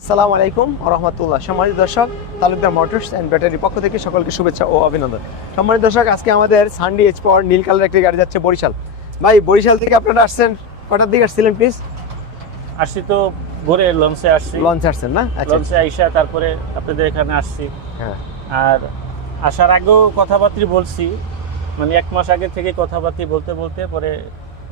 আসসালামু আলাইকুম রহমতুল্লাহ। সম্মানিত দর্শক, তালুকদার মোটরস অ্যান্ড ব্যাটারির পক্ষ থেকে সকলকে শুভেচ্ছা ও অভিনন্দন। সম্মানিত দর্শক, আজকে আমাদের সানডি এইচ পাওয়ার নীল কালার একটি গাড়ি যাচ্ছে বরিশাল। ভাই, বরিশাল থেকে আপনারা আসছেন কটার দিকে আসছিলেন প্লিজ? আসছি তো ভোরে লঞ্চে আসছি। লঞ্চে আসছেন না? আচ্ছা, লঞ্চে আইসা তারপরে আপনাদের এখানে আসছি। হ্যাঁ। আর আসার আগেও কথাবার্তা বলছি, মানে 1 মাস আগে থেকে কথাবার্তা বলতে বলতে পরে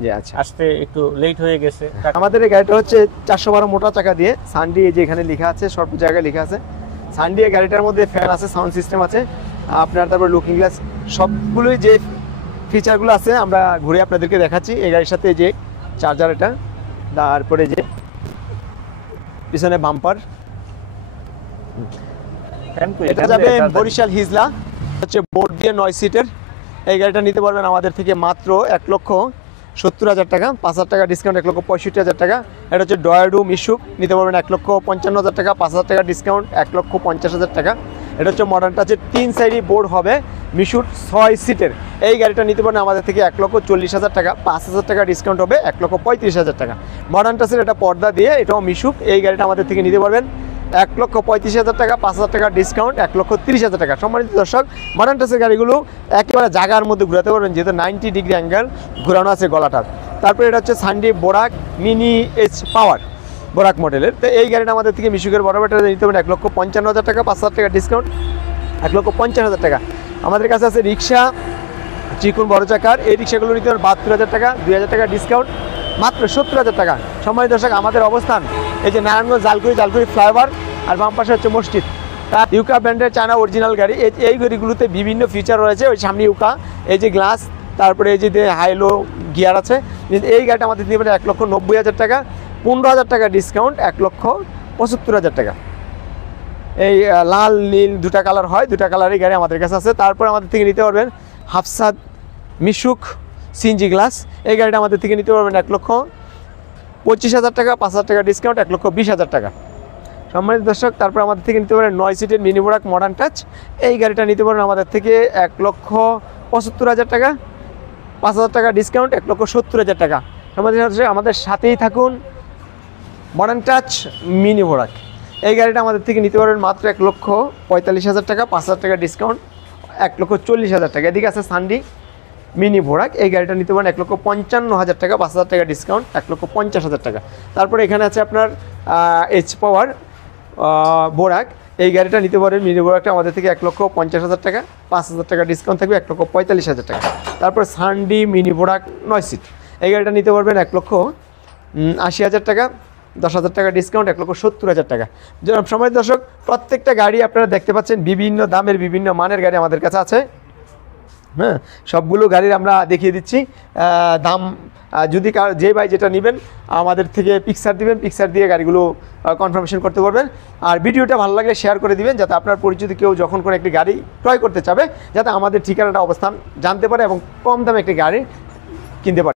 জি, আচ্ছা। আসতে একটু লেট হয়ে গেছে। আমাদের এই গাড়িটা হচ্ছে 412 মোটা চাকা দিয়ে সানডি, এই যে এখানে লেখা আছে, সব জায়গায় লেখা আছে সানডি। এই গাড়িটার মধ্যে ফ্যান আছে, সাউন্ড সিস্টেম আছে আপনার, তারপর লুকিং গ্লাস, সবগুলোই যে ফিচারগুলো আছে আমরা ঘুরে আপনাদেরকে দেখাচ্ছি। এই গাড়ির সাথে যে চার্জার, এটা, তারপরে যে পিছনে বাম্পার, এটা যাবে বরিশাল হিজলা, হচ্ছে বোর্ড দিয়ে 9 সিটের। এই গাড়িটা নিতে পারবেন আমাদের থেকে মাত্র 1,70,000 টাকা, 5,000 টাকা ডিসকাউন্ট, 1,65,000 টাকা। এটা হচ্ছে ডয়াডু মিশুক, নিতে পারবেন 1,55,000 টাকা, 5,000 টাকা ডিসকাউন্ট, 1,50,000 টাকা। এটা হচ্ছে মডার্ন টাচের 3 সাইডই বোর্ড হবে, মিশুক 6 সিটের। এই গাড়িটা নিতে পারেন আমাদের থেকে 1,40,000 টাকা, 5,000 টাকা ডিসকাউন্ট হবে, 1,35,000 টাকা। মডার্ন টাচের এটা পর্দা দিয়ে, এটাও মিশুক। এই গাড়িটা আমাদের থেকে নিতে পারবেন 1,35,000 টাকা, 5,000 টাকা ডিসকাউন্ট, 1,30,000 টাকা। সম্মানিত দর্শক, মডার্ন টাচের গাড়িগুলো একেবারে জায়গার মধ্যে ঘোরাতে পারবেন, যেহেতু 90 ডিগ্রি অ্যাঙ্গেল ঘোরানো আছে গলাটার। তারপরে এটা হচ্ছে সানডি বোরাক মিনি এইচ পাওয়ার, বোরাক মডেলের। তো এই গাড়িটা আমাদের থেকে মিশুকের বরাবর নিতে পারেন 1,55,000 টাকা, 5,000 টাকা ডিসকাউন্ট, 1,50,000 টাকা। আমাদের কাছে আছে রিক্সা, চিকুন বড় চাকার। এই রিক্সাগুলো নিতে পারেন 72,000 টাকা, 2,000 টাকা ডিসকাউন্ট, মাত্র 70,000 টাকা। সম্মানিত দর্শক, আমাদের অবস্থান এই যে নারায়ণগঞ্জ জালকুড়ি ফ্লাইওভার, আর বাম পাশে হচ্ছে মসজিদ। তার ইউকা ব্র্যান্ডের চায়না অরিজিনাল গাড়ি। এই গাড়িগুলোতে বিভিন্ন ফিচার রয়েছে। ওই সামনে ইউকা, এই যে গ্লাস, তারপরে এই যে হাইলো গিয়ার আছে। এই গাড়িটা আমাদের দিতে পারে 1,90,000 টাকা, 15,000 টাকা ডিসকাউন্ট, 1,75,000 টাকা। এই লাল নীল দুটা কালার হয়, দুটা কালারই গাড়ি আমাদের কাছে আছে। তারপর আমাদের থেকে নিতে পারবেন হাফসাদ মিশুক সিএনজি গ্লাস। এই গাড়িটা আমাদের থেকে নিতে পারবেন 1,25,000 টাকা, 5,000 টাকা ডিসকাউন্ট, 1,20,000 টাকা। সম্মানিত দর্শক, তারপর আমাদের থেকে নিতে পারেন 9 সিটের মিনি বোরাক মডার্ন টাচ। এই গাড়িটা নিতে পারেন আমাদের থেকে 1,75,000 টাকা, 5,000 টাকা ডিসকাউন্ট, 1,70,000 টাকা। সম্মানিত দর্শক, আমাদের সাথেই থাকুন। মডার্ন টাচ মিনি বোরাক, এই গাড়িটা আমাদের থেকে নিতে পারবেন মাত্র 1,45,000 টাকা, 5,000 টাকা ডিসকাউন্ট, 1,40,000 টাকা। এদিকে আছে সানডি মিনি বোরাক, এই গাড়িটা নিতে পারেন 1,55,000 টাকা, 5,000 টাকা ডিসকাউন্ট, 1,50,000 টাকা। তারপরে এখানে আছে আপনার এইচ পাওয়ার বোরাক। এই গাড়িটা নিতে পারেন মিনি বোরাকটা আমাদের থেকে 1,50,000 টাকা, 5,000 টাকা ডিসকাউন্ট থাকবে, 1,45,000 টাকা। তারপর সানডি মিনি বোরাক 9 সিট, এই গাড়িটা নিতে পারবেন 1,80,000 টাকা, 10,000 টাকা ডিসকাউন্ট, 1,70,000 টাকা। সময় দর্শক, প্রত্যেকটা গাড়ি আপনারা দেখতে পাচ্ছেন বিভিন্ন দামের, বিভিন্ন মানের গাড়ি আমাদের কাছে আছে। হ্যাঁ, সবগুলো গাড়ির আমরা দেখিয়ে দিচ্ছি দাম। যদি যে ভাই যেটা নেবেন আমাদের থেকে পিকচার দিবেন, পিকচার দিয়ে গাড়িগুলো কনফার্মেশন করতে পারবেন। আর ভিডিওটা ভালো লাগলে শেয়ার করে দিবেন, যাতে আপনার পরিচিত কেউ যখন কোনো একটি গাড়ি ক্রয় করতে চাবে, যাতে আমাদের ঠিকানাটা অবস্থান জানতে পারে এবং কম দামে একটি গাড়ি কিনতে পারে।